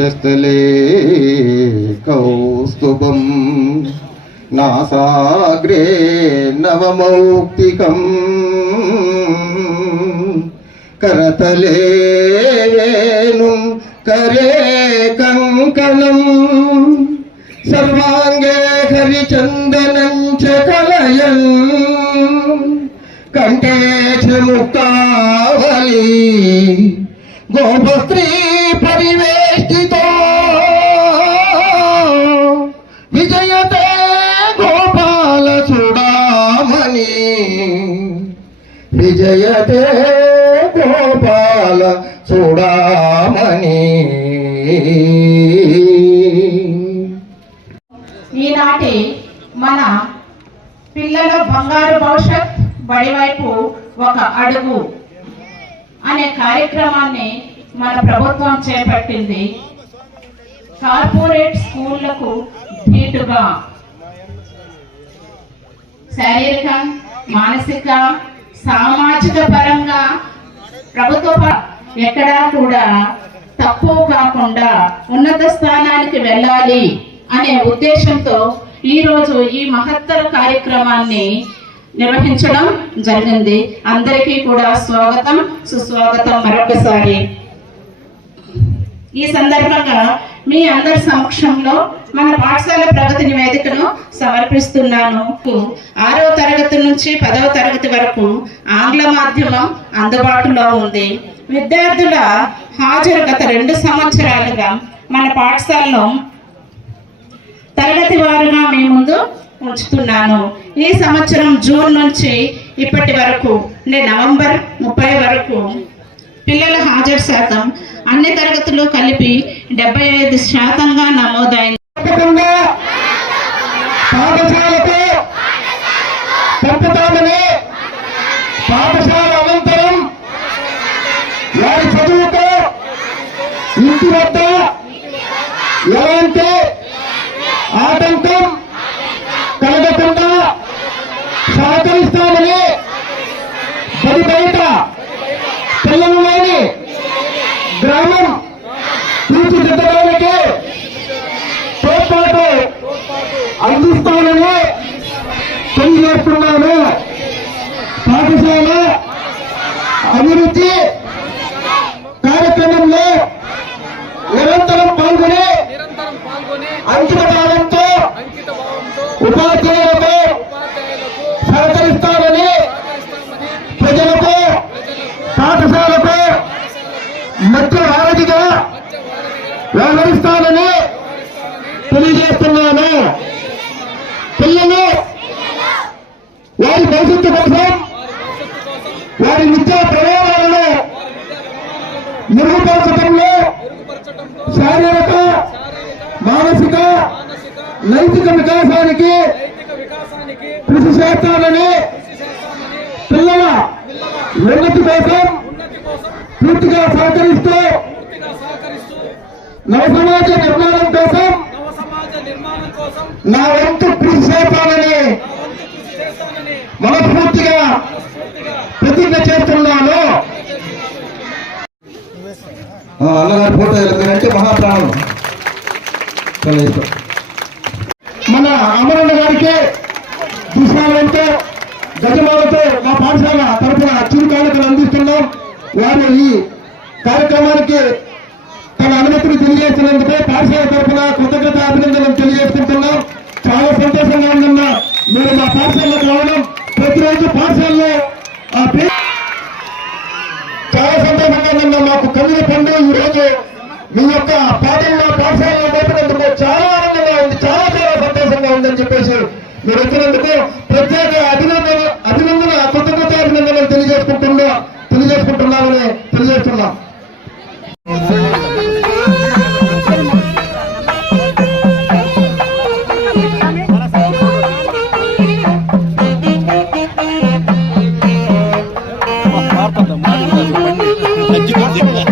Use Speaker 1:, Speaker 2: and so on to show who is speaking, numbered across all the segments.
Speaker 1: చస్తలే కౌస్తుభం. నాసాగ్రే నవమౌక్తికం. కరతలేను కరే కంకణం. సర్వాంగే హరిచందనం చ కలయం. కంఠే చ ముక్తావళి. గోపస్త్రీ పరివే విజయతే గోపాల చూడామణి.
Speaker 2: ఈనాటి మన పిల్లల బంగారు భవిష్యత్ బడివైపు ఒక అడుగు అనే కార్యక్రమాన్ని మన ప్రభుత్వం చేపట్టింది. కార్పొరేట్ స్కూళ్ళకు ధీటుగా. శారీరక మానసిక సామాజిక పరంగా ప్రభుత్వ ఎక్కడా కూడా తక్కువ కాకుండా ఉన్నత స్థానానికి వెళ్ళాలి అనే ఉద్దేశంతో ఈ రోజు ఈ మహత్తర కార్యక్రమాన్ని నిర్వహించడం జరిగింది. అందరికీ కూడా స్వాగతం సుస్వాగతం మరొకసారి. ఈ సందర్భంగా మీ అందరి సమక్షంలో మన పాఠశాల ప్రగతి నివేదికను సమర్పిస్తున్నాను. ఆరవ తరగతి నుంచి పదవ తరగతి వరకు ఆంగ్ల మాధ్యమం అందుబాటులో ఉంది. విద్యార్థుల హాజరు గత రెండు సంవత్సరాలుగా మన పాఠశాలలో తరగతి వారుగా మీ ముందు ఉంచుతున్నాను. ఈ సంవత్సరం జూన్ నుంచి ఇప్పటి వరకు అంటే నవంబర్ ముప్పై వరకు పిల్లల హాజరు శాతం అన్ని తరగతులు కలిపి డెబ్బై ఐదు శాతంగా నమోదైంది.
Speaker 1: పాఠశాల అనంతరం వారి చదువుకు ఇంటి వద్ద ఎలాంటి ఆటంకం కలగకుండా సహకరిస్తామని బడి బయట పిల్లలు లేని గ్రామం తీర్చిదిద్దడానికి తోడ్పాటు అందిస్తానని తెలియజేస్తున్నాను పాఠశాల భవిష్యత్తు కోసం వారి విద్యా ప్రమాణాలను మెరుగుపరచడంలో శారీరక మానసిక నైతిక వికాసానికి కృషి చేస్తానని పిల్లల ఉన్నతి కోసం పూర్తిగా సహకరిస్తూ
Speaker 3: పూర్తిగా సహకరిస్తూ
Speaker 1: నవ సమాజ నిర్మాణం కోసం
Speaker 3: నవ సమాజ నిర్మాణం కోసం
Speaker 1: నా వంతు కృషి చేస్తానని
Speaker 3: నా వంతు కృషి చేస్తామని
Speaker 1: మనస్ఫూర్తిగా ప్రతిజ్ఞ చేస్తున్నాను. అన్నగారి ఫోటో ఎందుకంటే మహాప్రాణం. మన అమరన్న గారికి దుష్మాలయంతో గజమాలతో మా పాఠశాల తరఫున చిరు కానుకలు అందిస్తున్నాం. వారు ఈ కార్యక్రమానికి తన అనుమతిని తెలియజేసినందుకు పాఠశాల తరఫున కృతజ్ఞత అభినందనలు తెలియజేస్తుంటున్నాం చాలా సంతోషంగా ఉందన్న మీరు మా పాఠశాలకు రావడం ప్రతిరోజు పాఠశాలలో ఆ పే- చాలా సంతోషంగా నిన్న మాకు కన్నుల పండు ఈ రోజు మీ యొక్క పాఠంలో పాఠశాలలో నేర్పినందుకు చాలా ఆనందంగా ఉంది చాలా చాలా సంతోషంగా ఉందని చెప్పేసి మీరు వచ్చినందుకు ప్రత్యేక అభినందన అభినందన కృతజ్ఞత అభినందనలు తెలియజేసుకుంటున్నా తెలియజేసుకుంటున్నామని తెలియజేస్తున్నాం.
Speaker 4: Yeah.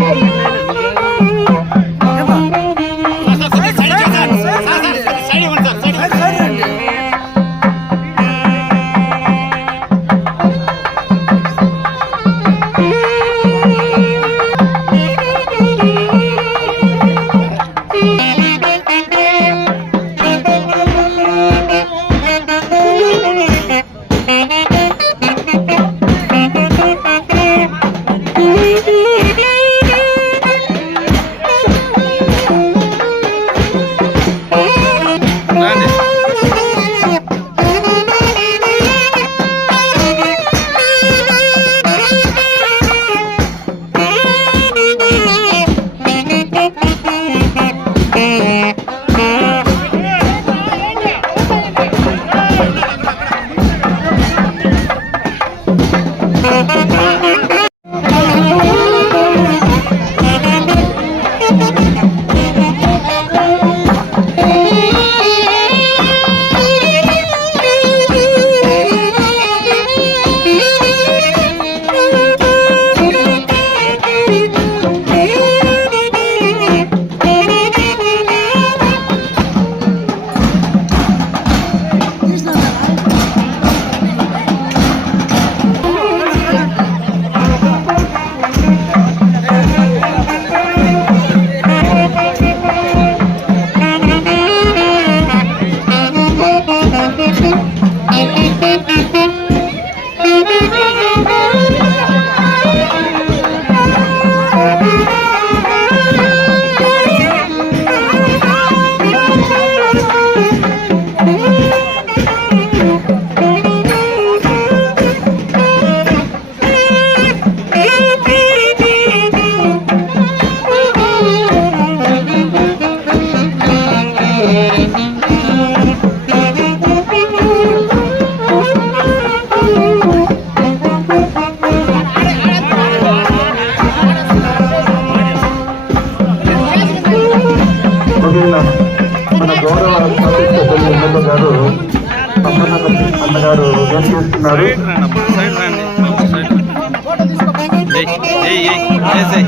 Speaker 4: এই এই এই এসে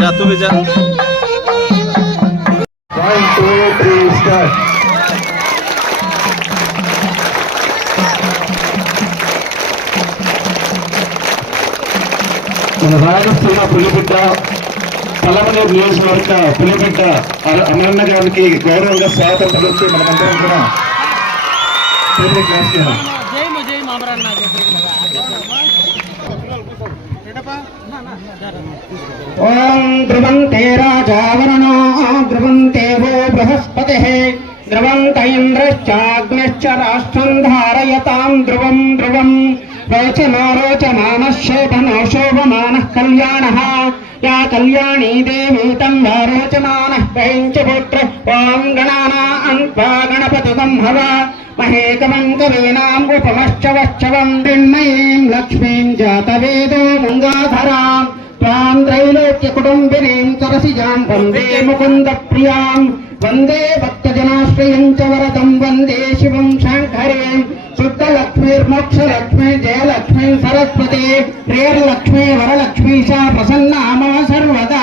Speaker 4: যা তুমি যা
Speaker 1: One, two, three, start. మన రాయలసీమ పులిబిడ్డ పలమనేరు నియోజకవర్గ పులిబిడ్డ అమరన్న గారికి గౌరవంగా స్వాగతం పలుకుతూ మనమందరం కూడా చేతులు క్లాస్
Speaker 5: ఓం ధ్రువంతే రాజావరణో ధ్రువంతే వో బృహస్పతిः. ధ్రువంత ఇంద్రశ్చాగ్నిశ్చ రాష్ట్రం ధారయతాం ధ్రువం ధ్రువం. రోచనో రోచమానः కళ్యాణः. యా కళ్యాణీ దేవీ తం యా రోచమానः పైంచపుత్ర ఓం గణానాన్వా గణపతిగం హవ మహేకమం కవీనాం ఉపమశ్చ వశ్చవం మృణ్మయీం లక్ష్మీం జాతవేదో గంగాధరాం త్వాం త్రైలోక్య కుటుంబినీం సరసిజాం వందే ముకుంద ప్రియాం వందే భక్తజనాశ్రయం చ వరదం లక్ష్మీ జయలక్ష్మీ సరస్వతి ప్రియర్లక్ష్మీ వరలక్ష్మీ ప్రసన్న ప్రసన్నా సర్వదా.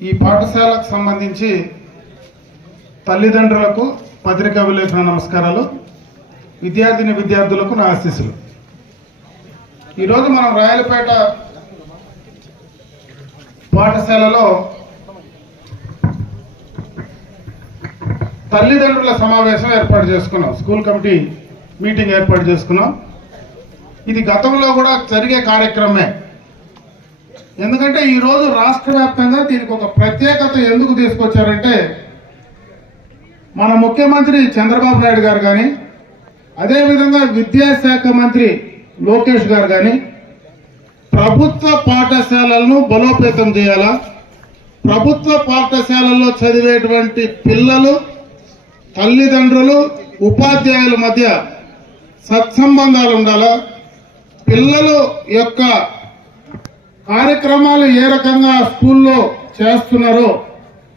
Speaker 6: ఈ పాఠశాలకు సంబంధించి తల్లిదండ్రులకు పత్రికా విలేఖన నమస్కారాలు విద్యార్థిని విద్యార్థులకు నా ఆశీస్సులు. ఈరోజు మనం రాయలపేట పాఠశాలలో తల్లిదండ్రుల సమావేశం ఏర్పాటు చేసుకున్నాం. స్కూల్ కమిటీ మీటింగ్ ఏర్పాటు చేసుకున్నాం. ఇది గతంలో కూడా జరిగే కార్యక్రమే. ఎందుకంటే ఈరోజు రాష్ట్ర వ్యాప్తంగా దీనికి ఒక ప్రత్యేకత ఎందుకు తీసుకొచ్చారంటే మన ముఖ్యమంత్రి చంద్రబాబు నాయుడు గారు కానీ అదేవిధంగా విద్యాశాఖ మంత్రి లోకేష్ గారు కానీ ప్రభుత్వ పాఠశాలలను బలోపేతం చేయాలా? ప్రభుత్వ పాఠశాలల్లో చదివేటువంటి పిల్లలు తల్లిదండ్రులు ఉపాధ్యాయుల మధ్య సత్సంబంధాలు ఉండాలా? పిల్లలు యొక్క కార్యక్రమాలు ఏ రకంగా స్కూల్లో చేస్తున్నారో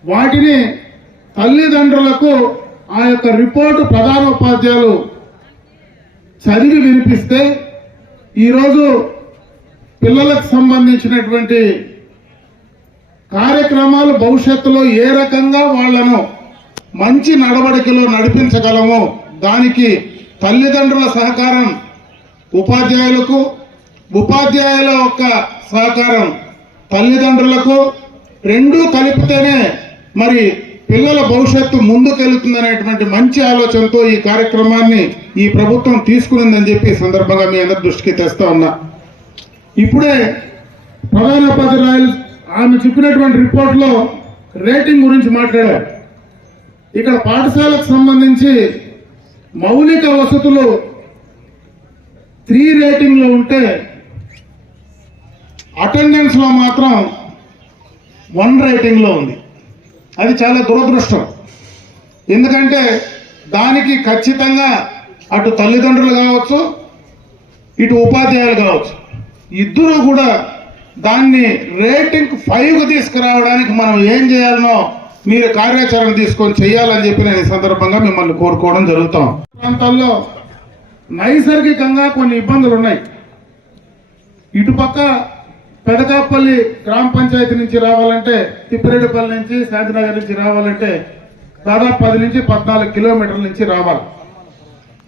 Speaker 6: వాటిని తల్లిదండ్రులకు ఆ యొక్క రిపోర్టు ప్రధానోపాధ్యాయులు చదివి వినిపిస్తే ఈరోజు పిల్లలకు సంబంధించినటువంటి కార్యక్రమాలు భవిష్యత్తులో ఏ రకంగా వాళ్ళను మంచి నడవడికలో నడిపించగలమో దానికి తల్లిదండ్రుల సహకారం ఉపాధ్యాయులకు ఉపాధ్యాయుల యొక్క సహకారం తల్లిదండ్రులకు రెండూ కలిపితేనే మరి పిల్లల భవిష్యత్తు ముందుకెళ్తుందనేటువంటి మంచి ఆలోచనతో ఈ కార్యక్రమాన్ని ఈ ప్రభుత్వం తీసుకునిందని చెప్పి సందర్భంగా మీ అందరి దృష్టికి తెస్తా ఉన్నా. ఇప్పుడే ప్రధాన ఉపాధ్యాయులు ఆమె చెప్పినటువంటి రిపోర్ట్లో రేటింగ్ గురించి మాట్లాడారు. ఇక్కడ పాఠశాలకు సంబంధించి మౌలిక వసతులు త్రీ రేటింగ్లో ఉంటే అటెండెన్స్లో మాత్రం వన్ రేటింగ్లో ఉంది. అది చాలా దురదృష్టం. ఎందుకంటే దానికి ఖచ్చితంగా అటు తల్లిదండ్రులు కావచ్చు ఇటు ఉపాధ్యాయులు కావచ్చు ఇద్దరూ కూడా దాన్ని రేటింగ్ ఫైవ్ తీసుకురావడానికి మనం ఏం చేయాలనో మీరు కార్యాచరణ తీసుకొని చేయాలని చెప్పి నేను ఈ సందర్భంగా మిమ్మల్ని కోరుకోవడం జరుగుతాం. ప్రాంతాల్లో నైసర్గికంగా కొన్ని ఇబ్బందులు ఉన్నాయి. ఇటుపక్క పెదకాపల్లి గ్రామ పంచాయతీ నుంచి రావాలంటే తిప్పిరెడ్డిపల్లి నుంచి శాంతినగర్ నుంచి రావాలంటే దాదాపు పది నుంచి పద్నాలుగు కిలోమీటర్ల నుంచి రావాలి.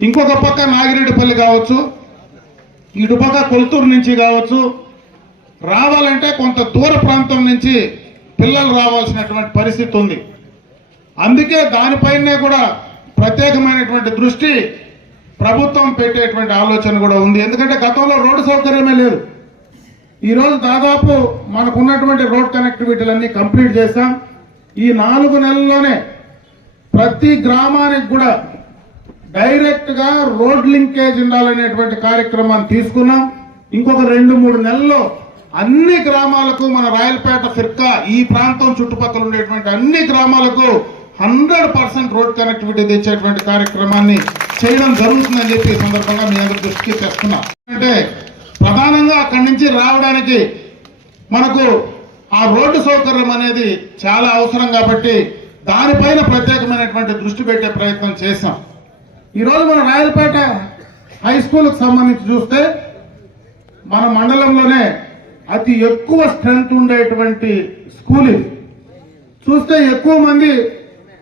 Speaker 6: ఇంకొక పక్క నాగిరెడ్డిపల్లి కావచ్చు ఇటుపక్క కొలుతూరు నుంచి కావచ్చు రావాలంటే కొంత దూర ప్రాంతం నుంచి పిల్లలు రావాల్సినటువంటి పరిస్థితి ఉంది. అందుకే దానిపైనే కూడా ప్రత్యేకమైనటువంటి దృష్టి ప్రభుత్వం పెట్టేటువంటి ఆలోచన కూడా ఉంది. ఎందుకంటే గతంలో రోడ్డు సౌకర్యమే లేదు. ఈరోజు దాదాపు మనకున్నటువంటి రోడ్ కనెక్టివిటీలన్నీ కంప్లీట్ చేశాం. ఈ నాలుగు నెలల్లోనే ప్రతి గ్రామానికి కూడా డైరెక్ట్గా రోడ్ లింకేజ్ ఉండాలనేటువంటి కార్యక్రమాన్ని తీసుకున్నాం. ఇంకొక రెండు మూడు నెలల్లో అన్ని గ్రామాలకు మన రాయలపేట ఫిర్కా ఈ ప్రాంతం చుట్టుపక్కల ఉండేటువంటి అన్ని గ్రామాలకు హండ్రెడ్ పర్సెంట్ రోడ్ కనెక్టివిటీ తెచ్చేటువంటి కార్యక్రమాన్ని చేయడం జరుగుతుందని చెప్పి సందర్భంగా మీ అందరి దృష్టికి తెస్తున్నా. అంటే ప్రధానంగా అక్కడి నుంచి రావడానికి మనకు ఆ రోడ్డు సౌకర్యం అనేది చాలా అవసరం కాబట్టి దానిపైన ప్రత్యేకమైనటువంటి దృష్టి పెట్టే ప్రయత్నం చేశాం. ఈరోజు మన రాయలపేట హై స్కూల్కి సంబంధించి చూస్తే మన మండలంలోనే అతి ఎక్కువ స్ట్రెంత్ ఉండేటువంటి స్కూల్ ఇది. చూస్తే ఎక్కువ మంది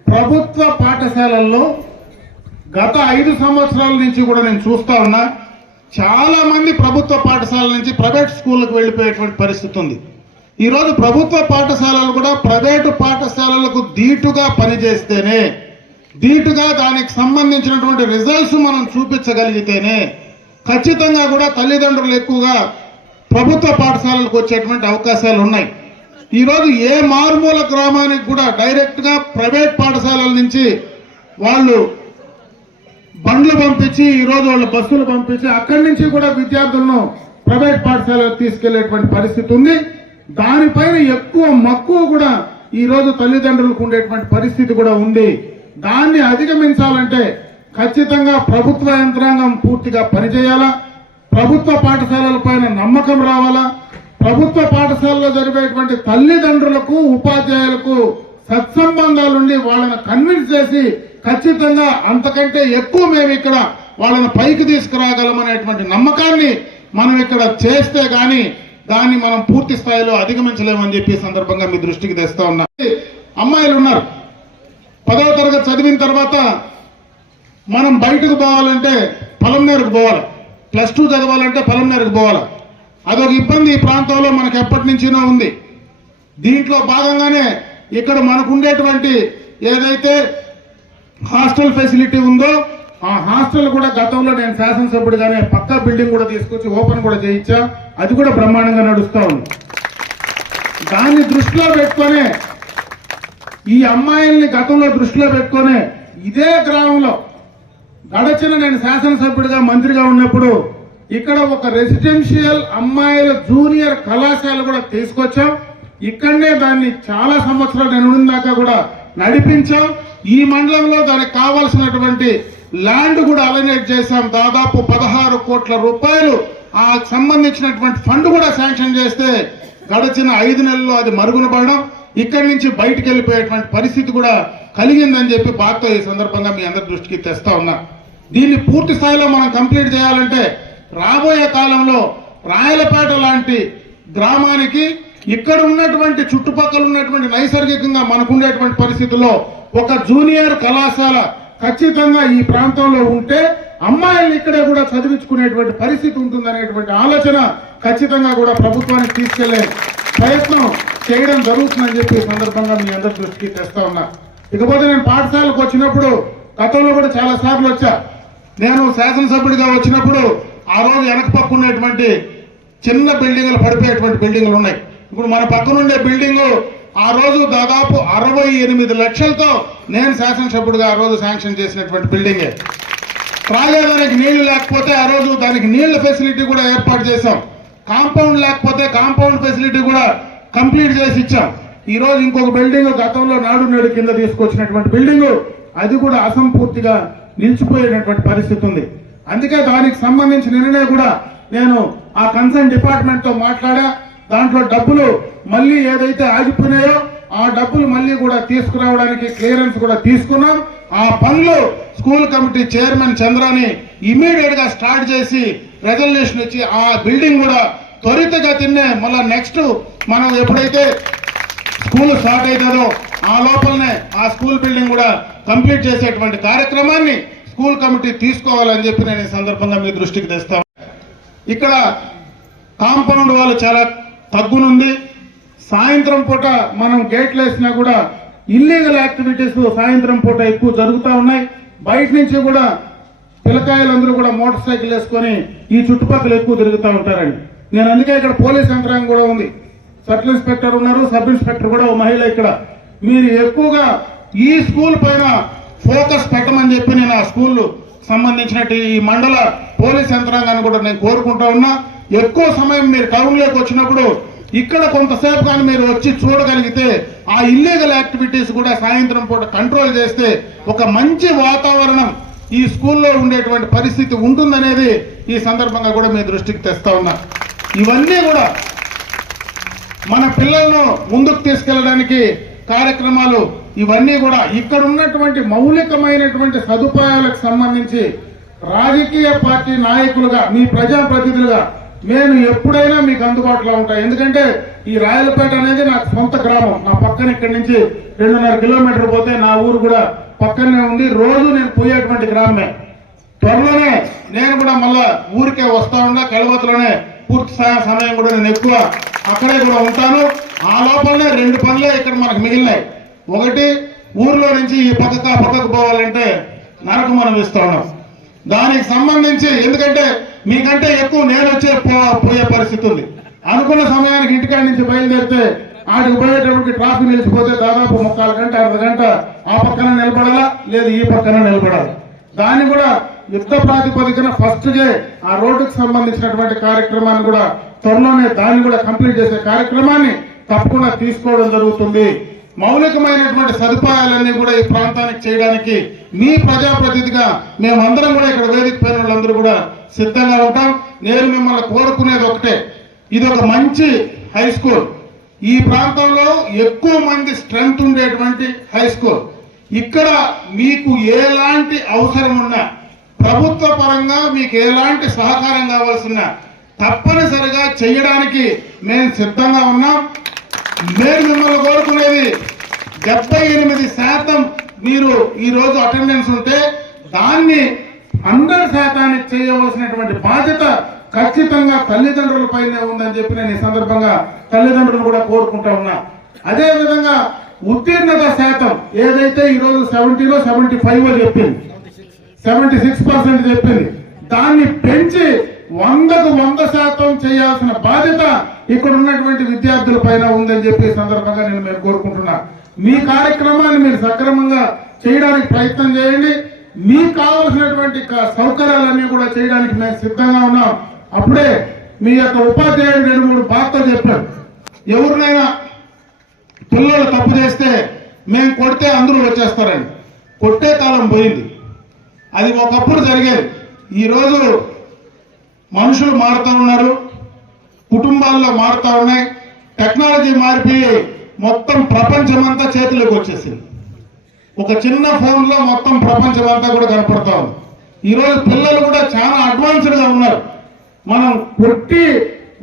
Speaker 6: ప్రభుత్వ పాఠశాలల్లో గత ఐదు సంవత్సరాల నుంచి కూడా నేను చూస్తా ఉన్నా చాలా మంది ప్రభుత్వ పాఠశాల నుంచి ప్రైవేట్ స్కూళ్ళకు వెళ్ళిపోయేటువంటి పరిస్థితి ఉంది. ఈరోజు ప్రభుత్వ పాఠశాలలు కూడా ప్రైవేటు పాఠశాలలకు దీటుగా పనిచేస్తేనే దీటుగా దానికి సంబంధించినటువంటి రిజల్ట్స్ మనం చూపించగలిగితేనే ఖచ్చితంగా కూడా తల్లిదండ్రులు ఎక్కువగా ప్రభుత్వ పాఠశాలలకు వచ్చేటువంటి అవకాశాలు ఉన్నాయి. ఈరోజు ఏ మారుమూల గ్రామానికి కూడా డైరెక్ట్గా ప్రైవేట్ పాఠశాలల నుంచి వాళ్ళు బండ్లు పంపించి ఈ రోజు వాళ్ళు బస్సులు పంపించి అక్కడి నుంచి కూడా విద్యార్థులను ప్రైవేట్ పాఠశాలకు తీసుకెళ్ళేటువంటి పరిస్థితి ఉంది. దానిపైన ఎక్కువ మక్కువ కూడా ఈరోజు తల్లిదండ్రులకు ఉండేటువంటి పరిస్థితి కూడా ఉంది. దాన్ని అధిగమించాలంటే ఖచ్చితంగా ప్రభుత్వ యంత్రాంగం పూర్తిగా పనిచేయాలా? ప్రభుత్వ పాఠశాలల పైన నమ్మకం రావాలా? ప్రభుత్వ పాఠశాలలో జరిపేటువంటి తల్లిదండ్రులకు ఉపాధ్యాయులకు సత్సంబంధాలుండి వాళ్ళని కన్విన్స్ చేసి ఖచ్చితంగా అంతకంటే ఎక్కువ మేము ఇక్కడ వాళ్ళని పైకి తీసుకురాగలమనేటువంటి నమ్మకాన్ని మనం ఇక్కడ చేస్తే గాని దాన్ని మనం పూర్తి స్థాయిలో అధిగమించలేమని చెప్పి సందర్భంగా మీ దృష్టికి తెస్తా ఉన్నా. అమ్మాయిలు ఉన్నారు. పదవ తరగతి చదివిన తర్వాత మనం బయటకు పోవాలంటే పొలంనేరుకు పోవాలి. ప్లస్ టూ చదవాలంటే పొలంనేరుకు పోవాలి? అదొక ఇబ్బంది ఈ ప్రాంతంలో మనకు ఎప్పటి నుంచినో ఉంది. దీంట్లో భాగంగానే ఇక్కడ మనకు ఉండేటువంటి ఏదైతే హాస్టల్ ఫెసిలిటీ ఉందో ఆ హాస్టల్ కూడా గతంలో నేను శాసనసభ్యుడిగానే పక్కా బిల్డింగ్ కూడా తీసుకొచ్చి ఓపెన్ కూడా చేయించా. అది కూడా బ్రహ్మాండంగా నడుస్తూ ఉంది. దాన్ని దృష్టిలో పెట్టుకొని ఈ అమ్మాయిల్ని గతంలో దృష్టిలో పెట్టుకొని ఇదే గ్రామంలో గడచిన నేను శాసనసభ్యుడిగా మంత్రిగా ఉన్నప్పుడు ఇక్కడ ఒక రెసిడెన్షియల్ అమ్మాయిల జూనియర్ కళాశాల కూడా తీసుకొచ్చాం. ఇక్కడనే దాన్ని చాలా సంవత్సరాలు నేను దాకా కూడా నడిపించాం. ఈ మండలంలో దానికి కావాల్సినటువంటి ల్యాండ్ కూడా అలనేట్ చేశాం. దాదాపు పదహారు కోట్ల రూపాయలు ఆ సంబంధించినటువంటి ఫండ్ కూడా శాంక్షన్ చేస్తే గడిచిన ఐదు నెలల్లో అది మరుగున పడడం. ఇక్కడి నుంచి బయటకు వెళ్ళిపోయేటువంటి పరిస్థితి కూడా కలిగిందని చెప్పి బాధతో ఈ సందర్భంగా మీ అందరి దృష్టికి తెస్తా ఉన్నా. దీన్ని పూర్తి స్థాయిలో మనం కంప్లీట్ చేయాలంటే రాబోయే కాలంలో రాయలపేట లాంటి గ్రామానికి ఇక్కడ ఉన్నటువంటి చుట్టుపక్కల ఉన్నటువంటి నైసర్గికంగా మనకుండేటువంటి పరిస్థితుల్లో ఒక జూనియర్ కళాశాల ఖచ్చితంగా ఈ ప్రాంతంలో ఉంటే అమ్మాయిల్ని ఇక్కడే కూడా చదివించుకునేటువంటి పరిస్థితి ఉంటుందనేటువంటి ఆలోచన ఖచ్చితంగా కూడా ప్రభుత్వానికి తీసుకెళ్ళే ప్రయత్నం చేయడం జరుగుతుందని చెప్పి సందర్భంగా మీ అందరి దృష్టికి తెస్తా ఉన్నా. ఇకపోతే నేను పాఠశాలకు వచ్చినప్పుడు గతంలో కూడా చాలా సార్లు వచ్చా. నేను శాసనసభ్యుడిగా వచ్చినప్పుడు ఆ రోజు వెనక పక్క ఉన్నటువంటి చిన్న బిల్డింగులు పడిపోయేటువంటి బిల్డింగులు ఉన్నాయి. ఇప్పుడు మన పక్కనుండే బిల్డింగ్ ఆ రోజు దాదాపు అరవై ఎనిమిది లక్షలతో నేను శాసనసభ్యుడిగా ఆ రోజు శాంక్షన్ చేసినటువంటి బిల్డింగే. త్రాగేదానికి నీళ్ళు లేకపోతే ఆ రోజు దానికి నీళ్ళ ఫెసిలిటీ కూడా ఏర్పాటు చేశాం. కాంపౌండ్ లేకపోతే కాంపౌండ్ ఫెసిలిటీ కూడా కంప్లీట్ చేసి ఇచ్చాం. ఈ రోజు ఇంకొక బిల్డింగ్ గతంలో నాడు నేడు కింద తీసుకొచ్చినటువంటి బిల్డింగ్ అది కూడా అసంపూర్తిగా నిలిచిపోయేటటువంటి పరిస్థితి ఉంది. అందుకే దానికి సంబంధించి నిన్ననే కూడా నేను ఆ కన్సర్న్ డిపార్ట్మెంట్తో మాట్లాడా దాంట్లో డబ్బులు మళ్ళీ ఏదైతే ఆగిపోయినాయో ఆ డబ్బులు మళ్ళీ కూడా తీసుకురావడానికి క్లియరెన్స్ కూడా తీసుకున్నాం. ఆ పనులు స్కూల్ కమిటీ చైర్మన్ చంద్రాని ఇమీడియట్గా స్టార్ట్ చేసి రెజల్యూషన్ ఇచ్చి ఆ బిల్డింగ్ కూడా త్వరితగతినే మళ్ళా నెక్స్ట్ మనం ఎప్పుడైతే స్కూల్ స్టార్ట్ అవుతుందో ఆ లోపలనే ఆ స్కూల్ బిల్డింగ్ కూడా కంప్లీట్ చేసేటువంటి కార్యక్రమాన్ని స్కూల్ కమిటీ తీసుకోవాలని చెప్పి నేను ఈ సందర్భంగా మీ దృష్టికి తెస్తాను ఇక్కడ కాంపౌండ్ వాళ్ళు చాలా తగ్గునుంది. సాయంత్రం పూట మనం గేట్లు వేసినా కూడా ఇల్లీగల్ యాక్టివిటీస్ సాయంత్రం పూట ఎక్కువ జరుగుతూ ఉన్నాయి. బయట నుంచి కూడా పిల్లకాయలందరూ కూడా మోటార్ సైకిల్ వేసుకొని ఈ చుట్టుపక్కల ఎక్కువ తిరుగుతూ ఉంటారండి. నేను అందుకే ఇక్కడ పోలీస్ యంత్రాంగం కూడా ఉంది. సబ్ ఇన్స్పెక్టర్ ఉన్నారు సబ్ ఇన్స్పెక్టర్ కూడా ఓ మహిళ ఇక్కడ. మీరు ఎక్కువగా ఈ స్కూల్ పైన ఫోకస్ పెట్టమని చెప్పి నేను ఆ స్కూల్ సంబంధించినట్టు ఈ మండల పోలీస్ యంత్రాంగాన్ని కూడా నేను కోరుకుంటా ఉన్నా. ఎక్కువ సమయం మీరు కరువులోకి వచ్చినప్పుడు ఇక్కడ కొంతసేపు కానీ మీరు వచ్చి చూడగలిగితే ఆ ఇల్లీగల్ యాక్టివిటీస్ కూడా సాయంత్రం పూట కంట్రోల్ చేస్తే ఒక మంచి వాతావరణం ఈ స్కూల్లో ఉండేటువంటి పరిస్థితి ఉంటుందనేది ఈ సందర్భంగా కూడా మీ దృష్టికి తెస్తా ఉన్నా. ఇవన్నీ కూడా మన పిల్లలను ముందుకు తీసుకెళ్ళడానికి కార్యక్రమాలు ఇవన్నీ కూడా ఇక్కడ ఉన్నటువంటి మౌలికమైనటువంటి సదుపాయాలకు సంబంధించి రాజకీయ పార్టీ నాయకులుగా మీ ప్రజాప్రతినిధులుగా నేను ఎప్పుడైనా మీకు అందుబాటులో ఉంటాను ఎందుకంటే ఈ రాయలపేట అనేది నాకు సొంత గ్రామం. నా పక్కన ఇక్కడి నుంచి రెండున్నర కిలోమీటర్ పోతే నా ఊరు కూడా పక్కనే ఉంది. రోజు నేను పోయేటువంటి గ్రామమే. త్వరలోనే నేను కూడా మళ్ళా ఊరికే వస్తా ఉన్నా కలవతలోనే పూర్తి సమయం కూడా నేను ఎక్కువ అక్కడే కూడా ఉంటాను. ఆ లోపలనే రెండు పనులే ఇక్కడ మనకు మిగిలినాయి. ఒకటి ఊర్లో నుంచి ఈ పక్కకు ఆ పక్కకు పోవాలంటే నరకు మనం ఇస్తా ఉన్నాం. దానికి సంబంధించి ఎందుకంటే మీకంటే ఎక్కువ నేను వచ్చే పో- పోయే పరిస్థితి ఉంది. అనుకున్న సమయానికి ఇంటికాడి నుంచి బయలుదేరితే ఆడికి పోయేటప్పటికి ట్రాఫిక్ నిలిచిపోతే దాదాపు ముక్కాలు గంట అర్ధ గంట ఆ పక్కన నిలబడాలా? లేదు ఈ పక్కన నిలబడాలా? దాన్ని కూడా యుద్ధ ప్రాతిపదికన ఫస్ట్ డే ఆ రోడ్డుకు సంబంధించినటువంటి కార్యక్రమాన్ని కూడా త్వరలోనే దాన్ని కూడా కంప్లీట్ చేసే కార్యక్రమాన్ని తప్పకుండా తీసుకోవడం జరుగుతుంది. మౌలికమైనటువంటి సదుపాయాలన్నీ కూడా ఈ ప్రాంతానికి చేయడానికి మీ ప్రజాప్రతినిధిగా మేమందరం కూడా ఇక్కడ వేదిక పైన వాళ్ళందరూ కూడా సిద్ధంగా ఉంటాం. నేను మిమ్మల్ని కోరుకునేది ఒకటే ఇది ఒక మంచి హై స్కూల్ ఈ ప్రాంతంలో ఎక్కువ మంది స్ట్రెంగ్త్ ఉండేటువంటి హై స్కూల్ ఇక్కడ మీకు ఎలాంటి అవసరం ఉన్నా ప్రభుత్వ పరంగా మీకు ఎలాంటి సహకారం కావాల్సిన తప్పనిసరిగా చేయడానికి మేము సిద్ధంగా ఉన్నాం. నేను మిమ్మల్ని కోరుకునేది డెబ్బై ఎనిమిది శాతం మీరు ఈరోజు అటెండెన్స్ ఉంటే దాన్ని హండ్రెడ్ శాతానికి చేయవలసినటువంటి బాధ్యత ఖచ్చితంగా తల్లిదండ్రుల పైనే ఉందని చెప్పి నేను ఈ సందర్భంగా తల్లిదండ్రులు కూడా కోరుకుంటా ఉన్నా. అదేవిధంగా ఉత్తీర్ణత శాతం ఏదైతే ఈరోజు సెవెంటీలో సెవెంటీ ఫైవ్ చెప్పింది సెవెంటీ సిక్స్ పర్సెంట్ చెప్పింది. దాన్ని పెంచి వందకు వంద శాతం చేయాల్సిన బాధ్యత ఇక్కడ ఉన్నటువంటి విద్యార్థుల పైన ఉందని చెప్పి సందర్భంగా నేను మీరు కోరుకుంటున్నా. మీ కార్యక్రమాన్ని మీరు సక్రమంగా చేయడానికి ప్రయత్నం చేయండి. మీకు కావలసినటువంటి సౌకర్యాలన్నీ కూడా చేయడానికి మేము సిద్ధంగా ఉన్నాం. అప్పుడే మీ యొక్క ఉపాధ్యాయుడు రెండు మూడు బాధతో చెప్పారు ఎవరినైనా పిల్లలు తప్పు చేస్తే మేము కొడితే అందరూ వచ్చేస్తారని. కొట్టే కాలం పోయింది. అది ఒకప్పుడు జరిగేది. ఈరోజు మనుషులు మారుతూ ఉన్నారు కుటుంబాల్లో మారుతూ ఉన్నాయి టెక్నాలజీ మారిపోయి మొత్తం ప్రపంచమంతా చేతిలోకి వచ్చేసింది. ఒక చిన్న ఫోన్లో మొత్తం ప్రపంచం అంతా కూడా కనపడతా ఉంది. ఈరోజు పిల్లలు కూడా చాలా అడ్వాన్స్డ్గా ఉన్నారు. మనం కొట్టి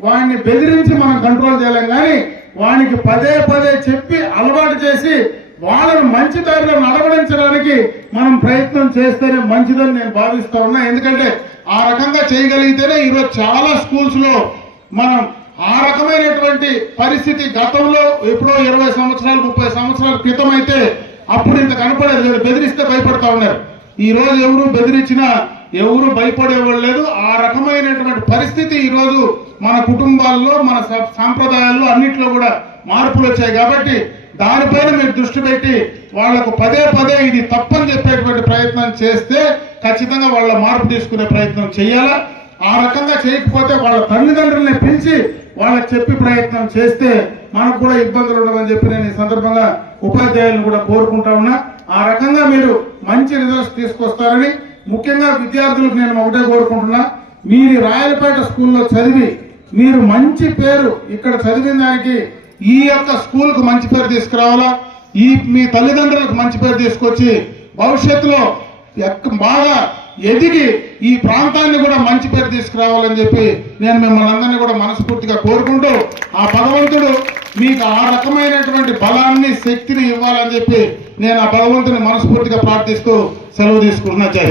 Speaker 6: వాడిని బెదిరించి మనం కంట్రోల్ చేయలేం కానీ వానికి పదే పదే చెప్పి అలవాటు చేసి వాళ్ళను మంచి దారిలో నడవడించడానికి మనం ప్రయత్నం చేస్తేనే మంచిదని నేను భావిస్తా ఉన్నా. ఎందుకంటే ఆ రకంగా చేయగలిగితేనే ఈరోజు చాలా స్కూల్స్లో మనం ఆ రకమైనటువంటి పరిస్థితి గతంలో ఎప్పుడో ఇరవై సంవత్సరాలు ముప్పై సంవత్సరాల క్రితం అయితే అప్పుడు ఇంత కనపడేది బెదిరిస్తే భయపడతా ఉన్నారు. ఈ రోజు ఎవరు బెదిరించినా ఎవరు భయపడేవాళ్ళు లేదు. ఆ రకమైనటువంటి పరిస్థితి ఈరోజు మన కుటుంబాల్లో మన స- సాంప్రదాయాల్లో అన్నిట్లో కూడా మార్పులు వచ్చాయి. కాబట్టి దానిపైన మీరు దృష్టి పెట్టి వాళ్ళకు పదే పదే ఇది తప్పని చెప్పేటువంటి ప్రయత్నం చేస్తే ఖచ్చితంగా వాళ్ళ మార్పు తీసుకునే ప్రయత్నం చేయాలా? ఆ రకంగా చేయకపోతే వాళ్ళ తల్లిదండ్రుల్ని పిలిచి వాళ్ళకి చెప్పి ప్రయత్నం చేస్తే మనకు కూడా ఇబ్బందులు ఉండవని చెప్పి నేను ఈ సందర్భంగా ఉపాధ్యాయులను కూడా కోరుకుంటా ఉన్నా. ఆ రకంగా మీరు మంచి రిజల్ట్స్ తీసుకొస్తారని ముఖ్యంగా విద్యార్థులకు నేను ఒకటే కోరుకుంటున్నా. మీరు రాయలపేట స్కూల్లో చదివి మీరు మంచి పేరు ఇక్కడ చదివిన దానికి ఈ యొక్క స్కూల్కు మంచి పేరు తీసుకురావాలా? ఈ మీ తల్లిదండ్రులకు మంచి పేరు తీసుకొచ్చి భవిష్యత్తులో ఎక్క- బాగా ఎదిగి ఈ ప్రాంతాన్ని కూడా మంచి పేరు తీసుకురావాలని చెప్పి నేను మిమ్మల్ని అందరినీ కూడా మనస్ఫూర్తిగా కోరుకుంటూ ఆ భగవంతుడు మీకు ఆ రకమైనటువంటి బలాన్ని శక్తిని ఇవ్వాలని చెప్పి నేను ఆ భగవంతుని మనస్ఫూర్తిగా ప్రార్థిస్తూ సెలవు తీసుకుంటున్నా. జై